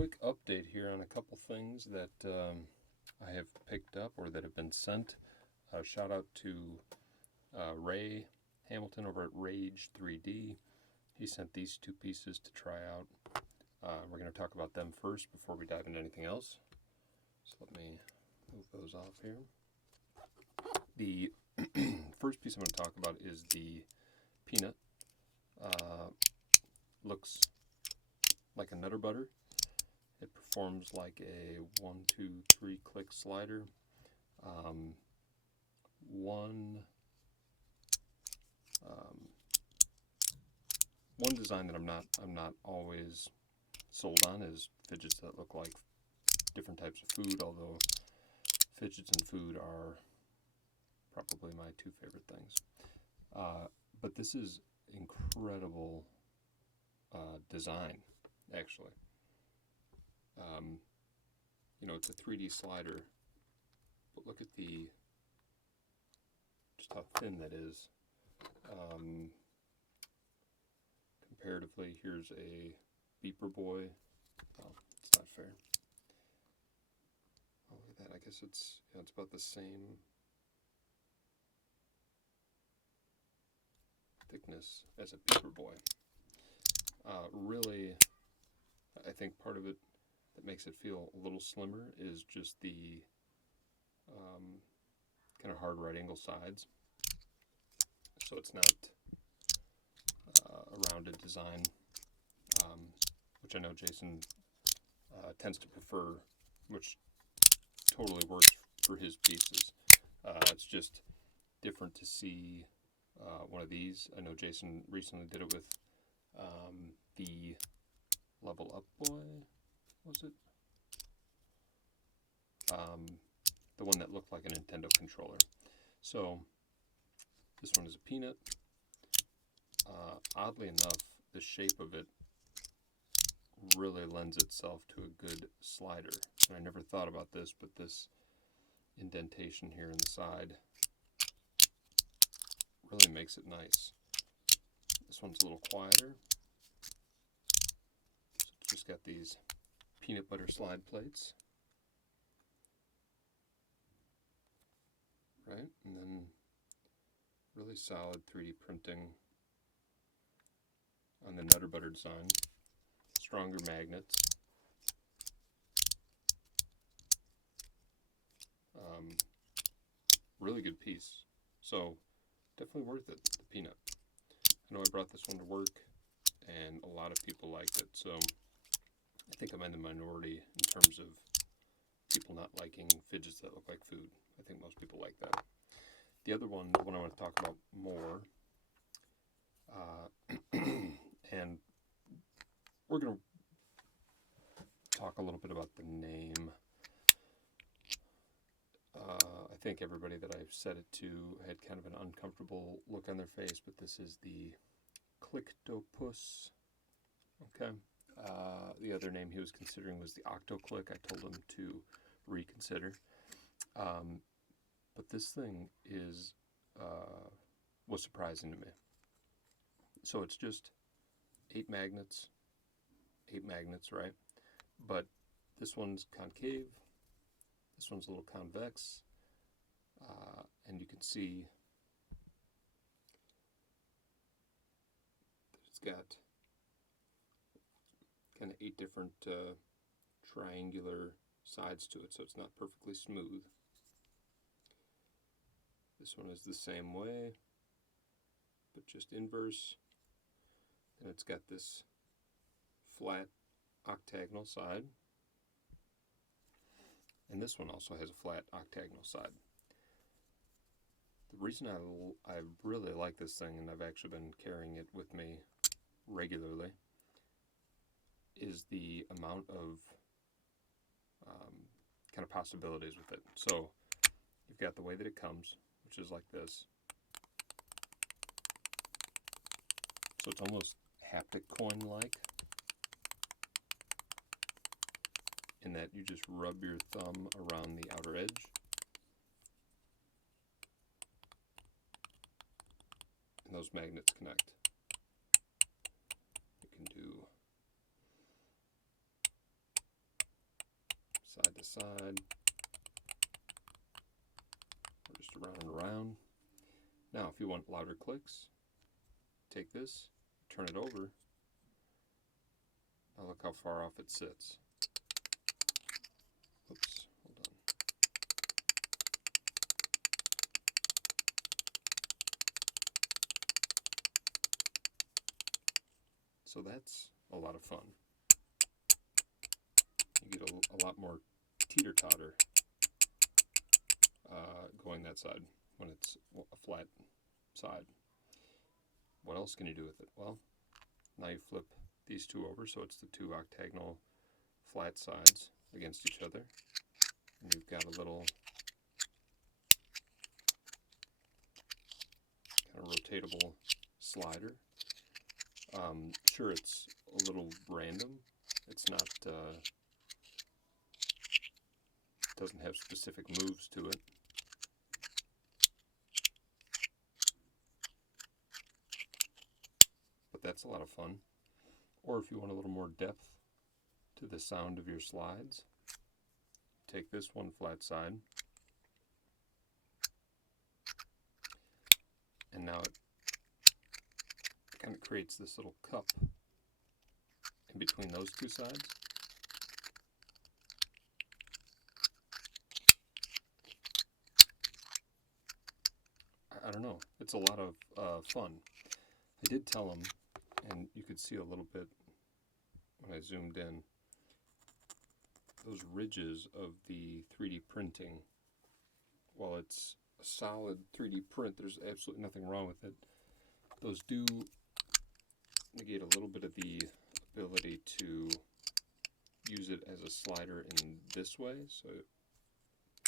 quick update here on a couple things that I have picked up or that have been sent. Shout out to Ray Hamilton over at Rayge3D. He sent these two pieces to try out. We're going to talk about them first before we dive into anything else. So let me move those off here. The first piece I'm going to talk about is the peanut. Looks like a Nutter Butter. It performs like a 1, 2, 3 click slider. One design that I'm not always sold on is fidgets that look like different types of food, although fidgets and food are probably my two favorite things. But this is incredible design, actually. You know, it's a 3D slider, but look at just how thin that is. Comparatively, here's a Beeper Boy. Oh, it's not fair. Oh, look at that. I guess it's about the same thickness as a Beeper Boy. Really, I think part of it that makes it feel a little slimmer is just the kind of hard right angle sides. So it's not a rounded design, which I know Jason tends to prefer, which totally works for his pieces. It's just different to see one of these. I know Jason recently did it with the Level Up Boy, was it? The one that looked like a Nintendo controller. So this one is a peanut. Oddly enough, the shape of it really lends itself to a good slider. And I never thought about this, but this indentation here in the side really makes it nice. This one's a little quieter. So it's just got these peanut butter slide plates. Right? And then really solid 3D printing on the Nutter Butter design. Stronger magnets. Really good piece. So definitely worth it, the peanut. I know I brought this one to work and a lot of people liked it, so I think I'm in the minority in terms of people not liking fidgets that look like food. I think most people like that. The other one, the one I want to talk about more, and we're going to talk a little bit about the name. I think everybody that I've said it to had kind of an uncomfortable look on their face, but this is the Clictopus. Okay. The other name he was considering was the Octoclick. I told him to reconsider. But this thing was surprising to me. So it's just 8 magnets, right? But this one's concave, this one's a little convex, and you can see it's got kind of 8 different triangular sides to it, so it's not perfectly smooth. This one is the same way, but just inverse. And it's got this flat octagonal side. And this one also has a flat octagonal side. The reason I really like this thing, and I've actually been carrying it with me regularly, is the amount of kind of possibilities with it. So you've got the way that it comes, which is like this. So it's almost haptic coin-like, in that you just rub your thumb around the outer edge, and those magnets connect. You can do side, or just around and around. Now, if you want louder clicks, take this, turn it over. Now look how far off it sits. Oops, hold on. So that's a lot of fun. You get a lot more teeter-totter going that side when it's a flat side. What else can you do with it? Well, now you flip these two over so it's the two octagonal flat sides against each other. And you've got a little kind of rotatable slider. Sure, it's a little random. It's not, doesn't have specific moves to it. But that's a lot of fun. Or if you want a little more depth to the sound of your slides, take this one flat side, and now it kind of creates this little cup in between those two sides. I don't know, it's a lot of fun. I did tell him, and you could see a little bit when I zoomed in, those ridges of the 3D printing. While it's a solid 3D print, there's absolutely nothing wrong with it. Those do negate a little bit of the ability to use it as a slider in this way. So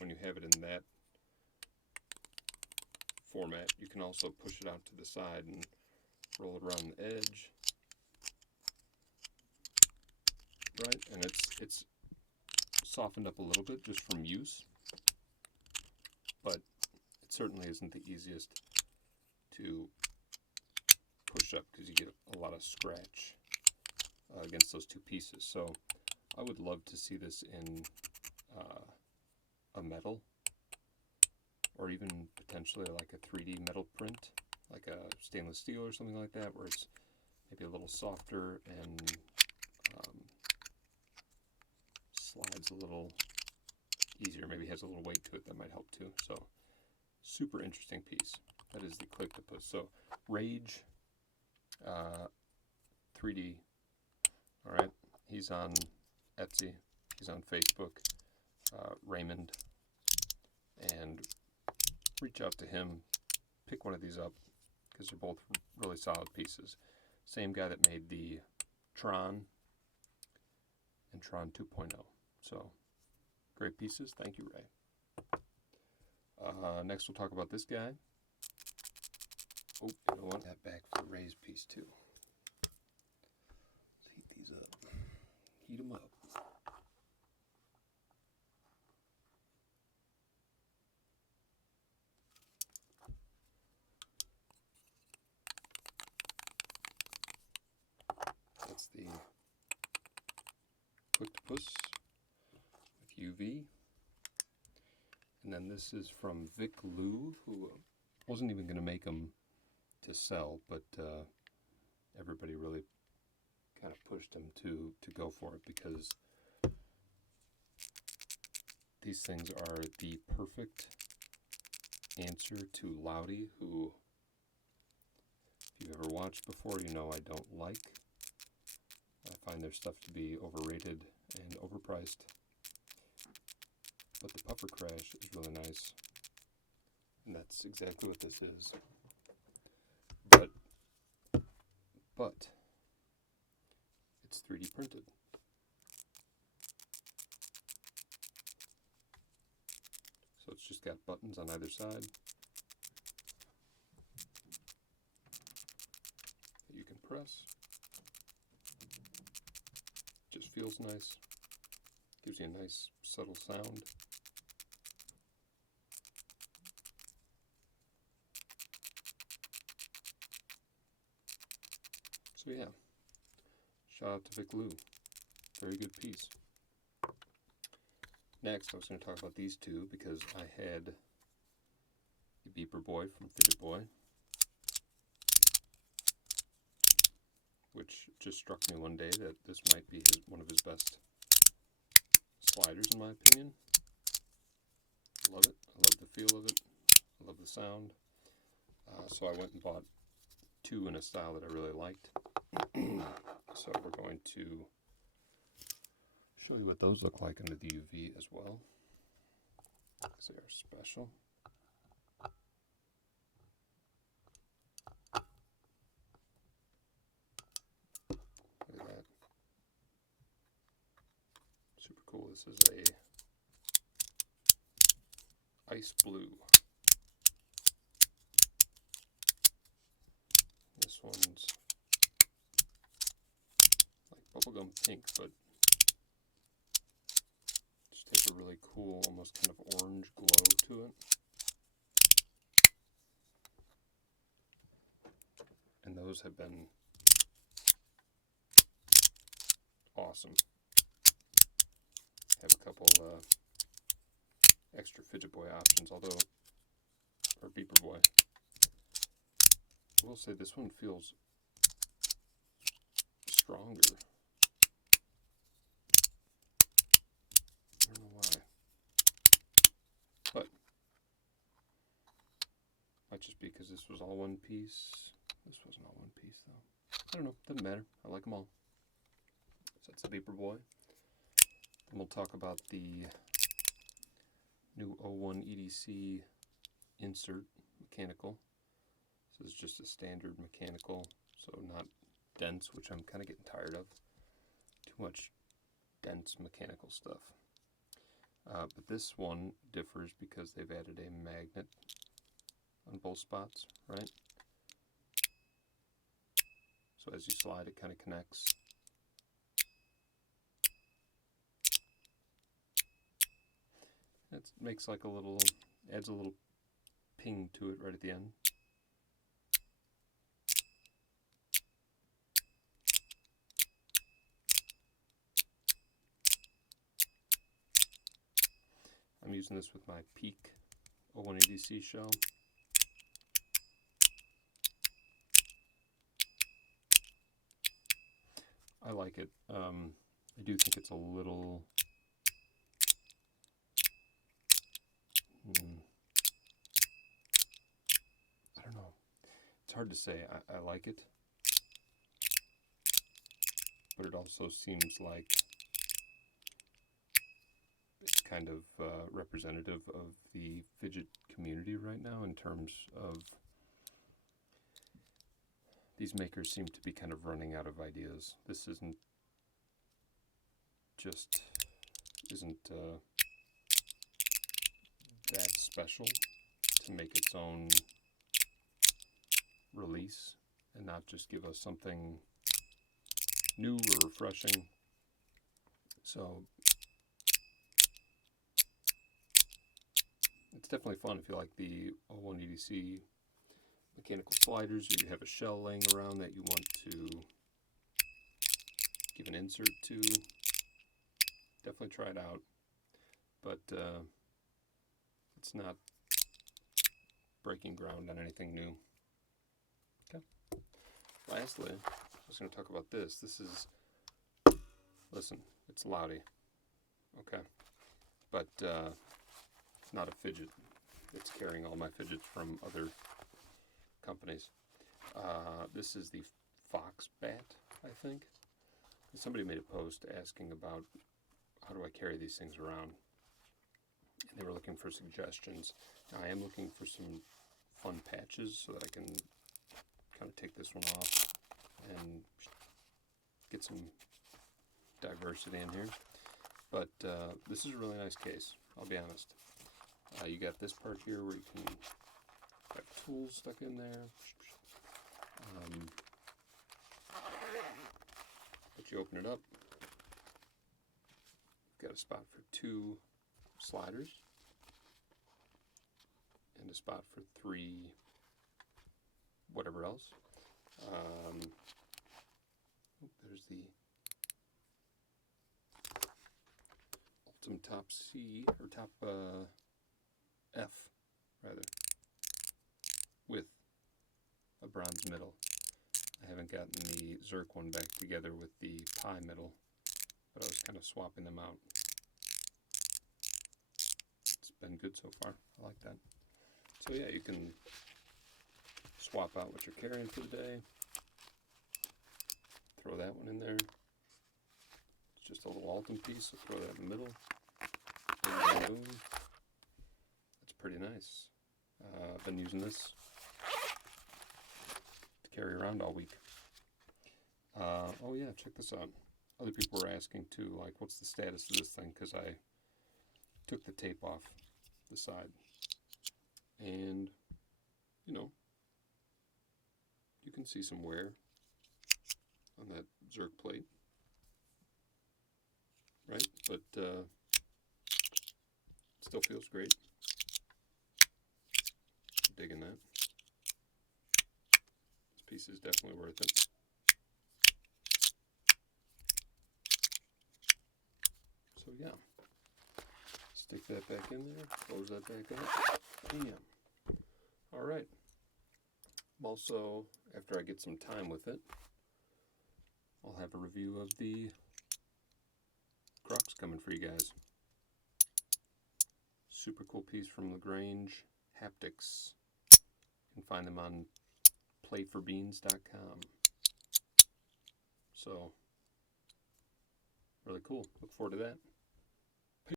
when you have it in that format, you can also push it out to the side and roll it around the edge. Right, and it's softened up a little bit just from use, but it certainly isn't the easiest to push up because you get a lot of scratch against those two pieces. So I would love to see this in a metal, or even potentially like a 3D metal print, like a stainless steel or something like that, where it's maybe a little softer and slides a little easier, maybe has a little weight to it. That might help too. So super interesting piece. That is the Clicktopus. So Rayge 3D. All right, he's on Etsy, he's on Facebook, Raymond, and reach out to him, pick one of these up, because they're both really solid pieces. Same guy that made the Tron and Tron 2.0. So, great pieces. Thank you, Ray. Next, we'll talk about this guy. Oh, you know what? That back for Ray's piece, too. Let's heat these up. Heat them up. That's the Clicktopus with UV. And then this is from Vic Lu, who wasn't even going to make them to sell, but everybody really kind of pushed him to go for it, because these things are the perfect answer to Loudy, who, if you've ever watched before, you know I don't like. I find their stuff to be overrated and overpriced. But the Puffer Crash is really nice. And that's exactly what this is. But it's 3D printed. So it's just got buttons on either side that you can press. Just feels nice. Gives you a nice subtle sound. So yeah, shout out to Vic Lu. Very good piece. Next, I was going to talk about these two because I had a beeper boy from Fidgetboy, which just struck me one day that this might be one of his best sliders in my opinion. Love it. I love the feel of it. I love the sound. So I went and bought two in a style that I really liked. So we're going to show you what those look like under the UV as well, because they are special. Look at that. Super cool. This is a ice blue. This one's like bubblegum pink, but just takes a really cool, almost kind of orange glow to it. And those have been awesome. Have a couple extra Fidgetboy options, or beeper boy. I will say this one feels stronger. I don't know why. But might just be because this was all one piece. This wasn't all one piece though. I don't know, doesn't matter. I like them all. So that's the beeper boy. Then we'll talk about the new 01 EDC insert mechanical. So this is just a standard mechanical, so not dense, which I'm kind of getting tired of. Too much dense mechanical stuff. But this one differs because they've added a magnet on both spots, right? So as you slide, it kind of connects. It makes like a little, adds a little ping to it right at the end. I'm using this with my Peak 01 EDC shell. I like it. I do think it's a little I don't know. It's hard to say. I like it, but it also seems like it's kind of representative of the fidget community right now in terms of these makers seem to be kind of running out of ideas. This isn't that special to make its own release and not just give us something new or refreshing. So it's definitely fun if you like the 01 EDC mechanical sliders, or you have a shell laying around that you want to give an insert to. Definitely try it out, but it's not breaking ground on anything new. Okay. Lastly, I was going to talk about this. This is, listen, it's loudy, okay, but it's not a fidget. It's carrying all my fidgets from other companies. This is the Fox Bat, I think. Somebody made a post asking about how do I carry these things around, and they were looking for suggestions. Now, I am looking for some fun patches so that I can kind of take this one off and get some diversity in here. But this is a really nice case, I'll be honest. You got this part here where you can have tools stuck in there. But you open it up, you've got a spot for 2 sliders and a spot for 3 whatever else. There's the some top C, or top F, rather, with a bronze middle. I haven't gotten the Zerk one back together with the pie middle, but I was kind of swapping them out. It's been good so far. I like that. So yeah, you can swap out what you're carrying for the day. Throw that one in there. It's just a little Alton piece, so throw that in the middle. Boom, boom. That's pretty nice. I've been using this to carry around all week. Oh yeah, check this out. Other people were asking too, like, what's the status of this thing? Because I took the tape off the side. And, you know, you can see some wear on that Zerk plate, right? But still feels great. Digging that. This piece is definitely worth it. So yeah, stick that back in there, close that back up. Bam. All right. Also, after I get some time with it, I'll have a review of the Crux coming for you guys. Super cool piece from Lagrange Haptics. You can find them on playforbeans.com. So, really cool. Look forward to that.